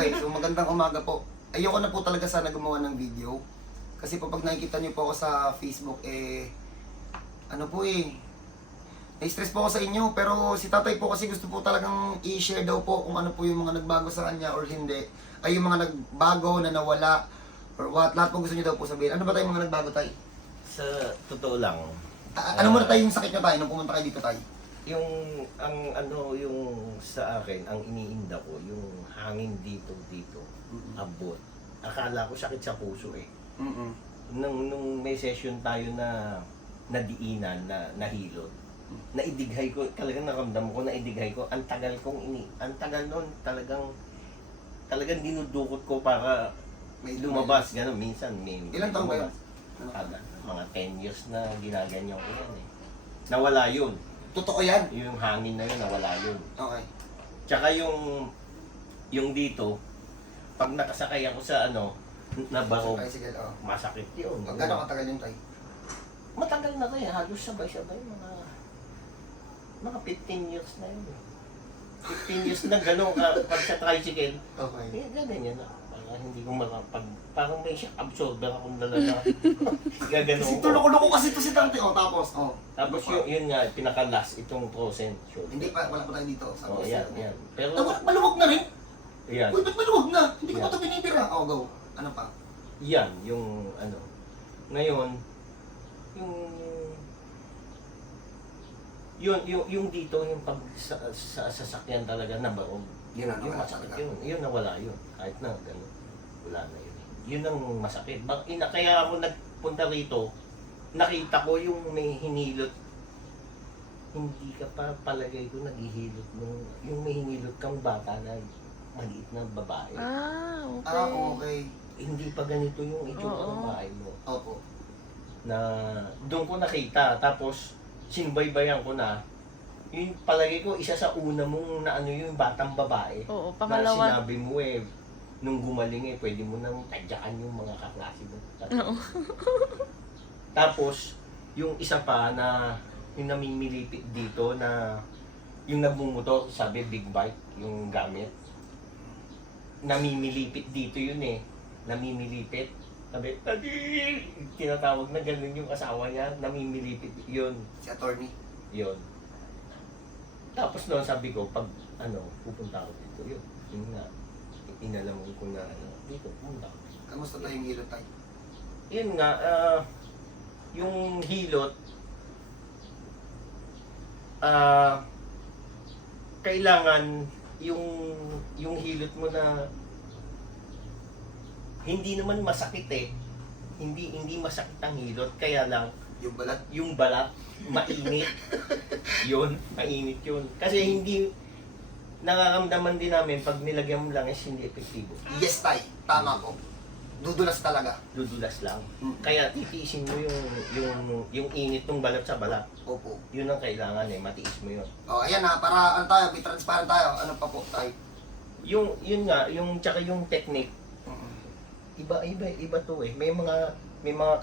Okay, so magandang umaga po. Ayoko na po talaga sana gumawa ng video. Kasi po pag nakikita niyo po ako sa Facebook, ano po na-stress po ako sa inyo. Pero si tatay po kasi gusto po talagang i-share daw po kung ano po yung mga nagbago sa kanya or hindi. Ay yung mga nagbago na nawala or what. Lahat po gusto niyo daw po sabihin. Ano ba tayo mga nagbago tayo? Sa totoo lang, Ano muna tayo yung sakit niyo tayo nung pumunta kayo dito tayo? yung sa akin, ang iniinda ko, yung hangin dito, abot. Akala ko sakit sa puso eh. Nung may session tayo na nadiinan, na nahilot, naidighay ko, talagang naramdam ko, naidighay ko, ang tagal nun, talagang dinudukot ko para May lumabas, gano'n, minsan may Ilan taon ba yun? lumabas. Mga 10 years na ginaganyan ko yan eh. Nawala yun. Totoo yan? Yung hangin na yun, nawala yun. Okay. Tsaka yung dito, pag nakasakay ako sa nabarog, Tricycle, oh. masakit yun. Gano'ng katagal yung tayo? Matagal na rin, halos sabay-sabay, mga 15 years na yun. 15 years na gano'n pag sa tricycle. Okay. Ganun yan. Parang hindi ko parang may shock absorber akong dalaga. Gagano Kasi ko. tuloko-loko kasi ito si Dante, tapos, Tapos yun nga, pinaka-last, itong frozen shoulder. Hindi pa, wala pa tayo dito. Sa Yan. Pero, maluwag na rin? yan. Uy, ba't maluwag na? Hindi ko Yan. pa ito binibira. Go. Ano pa? Yan, Ngayon, yung dito, yung pag sa sasakyan talaga na barog. Yun ang Yung nawala masakit talaga. yun nawala yun. Kahit na gano'n, wala na yun. Yun ang masakit. Kaya ako nagpunta rito, nakita ko yung may hinilot. Hindi ka pa palagay ko naghihilot nung, yung may hinilot kang bata na maliit na babae. Okay. Okay. Hindi pa ganito yung itsura ng bahay mo. Opo. Na doon ko nakita, tapos sinubaybayan ko na, yung palagay ko isa sa una mong na yung batang babae. Oo, Na pangalawa. sinabi mo nung gumaling pwede mo nang tadyakan yung mga kaklase mo. Oo. Tapos, yung isa pa na yung namimilipit dito na yung nagmumotor, sabi big bike, yung gamit. Namimilipit dito yun namimilipit. Sabi, Tadi! Tinatawag na ganun yung asawa niya, namimilipit yun. Si attorney. Yun. Tapos noon sabi ko, pag pupunta ako dito, yun nga, inalamon ko na dito, pumunta ako. Kamusta tayo yung hilot tayo? Yun nga, yung hilot, kailangan yung hilot mo na hindi naman masakit hindi masakit ang hilot, kaya lang Yung balat? yung balat mainit. Mainit yun. Kasi hindi nararamdaman din namin pag nilagyan mo lang hindi epektibo. Yes, tay. Tama po. Dudulas talaga. Dudulas lang. Mm. Kaya titiisin mo yung init ng balat sa balat. Opo. Yun ang kailangan matiis mo yun. Ayan para tayo, be transparent tayo. Ano pa po tayo? Yun nga, tsaka yung technique, iba to May mga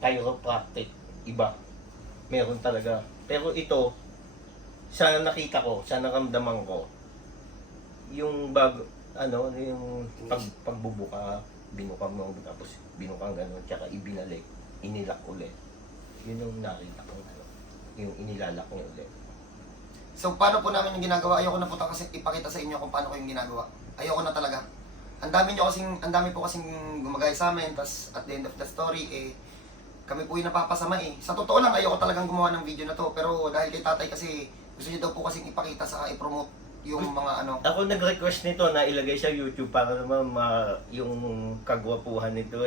chiropractic, iba. Meron talaga. Pero ito, sa nakita ko, sa naramdaman ko, yung yung pagbubuka, binuka mo, tapos binukang gano'n, tsaka ibinalik, inilak ulit. Yun yung nakita ko, yung inilalak niya ulit. So, paano po namin yung ginagawa? Ayoko na po kasi ipakita sa inyo kung paano ko yung ginagawa. Ayoko na talaga. Ang dami po kasing gumagaya sa amin, tas at the end of the story, kami po yung napapasama Sa totoo lang, ayoko talagang gumawa ng video na to, pero dahil kay tatay kasi, gusto niya daw po kasing ipakita sa i-promote yung mga Ako nag-request nito na ilagay sa YouTube para naman yung kagwapuhan nito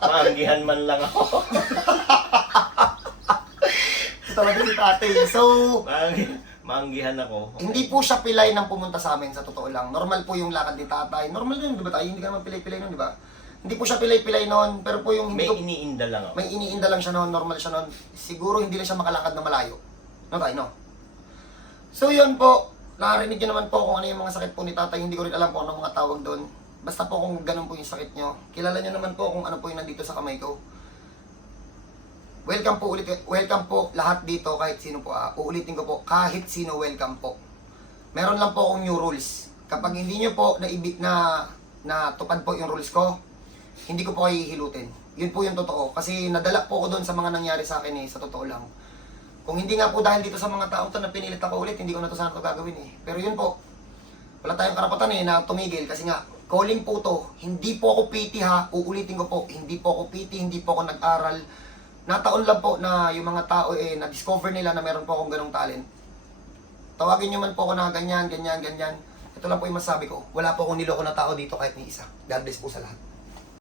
maanggihan man lang ako. talaga si tatay. So, Maanggihan ako. hindi po siya pilay nang pumunta sa amin, sa totoo lang. Normal po yung lakad ni tatay. Normal din, di ba tayo? Hindi ka naman pilay-pilay nun, di ba? Hindi po siya pilay-pilay noon, pero po yung May iniinda lang ako. may iniinda lang siya noon, normal siya noon. Siguro hindi lang siya makalakad na malayo. No tayo, no? So yun po, narinig niyo naman po kung ano yung mga sakit po ni tatay. Hindi ko rin alam po ano mga tawag doon. Basta po kung ganun po yung sakit nyo. Kilala niyo naman po kung ano po yung nandito sa kamay ko. Welcome po ulit. Welcome po lahat dito kahit sino po. Uulitin ko po, kahit sino welcome po. meron lang po akong new rules. Kapag hindi nyo po na tupad po yung rules ko, hindi ko po kayo hihilutin. Yun po yung totoo. Kasi nadala po ko doon sa mga nangyari sa akin sa totoo lang. Kung hindi nga po dahil dito sa mga tao to na pinilit ako ulit, hindi ko na to sana to gagawin Pero yun po, wala tayong karapatan na tumigil kasi nga, calling po to. Hindi po ako PT uulitin ko po. Hindi po ako PT, hindi po ako nag-aral. Nataon lang po na yung mga tao na-discover nila na meron po akong ganong talent. Tawagin nyo man po ako na ganyan. Ito lang po yung masabi ko. Wala po akong niloko na tao dito kahit ni isa. God bless po sa lahat.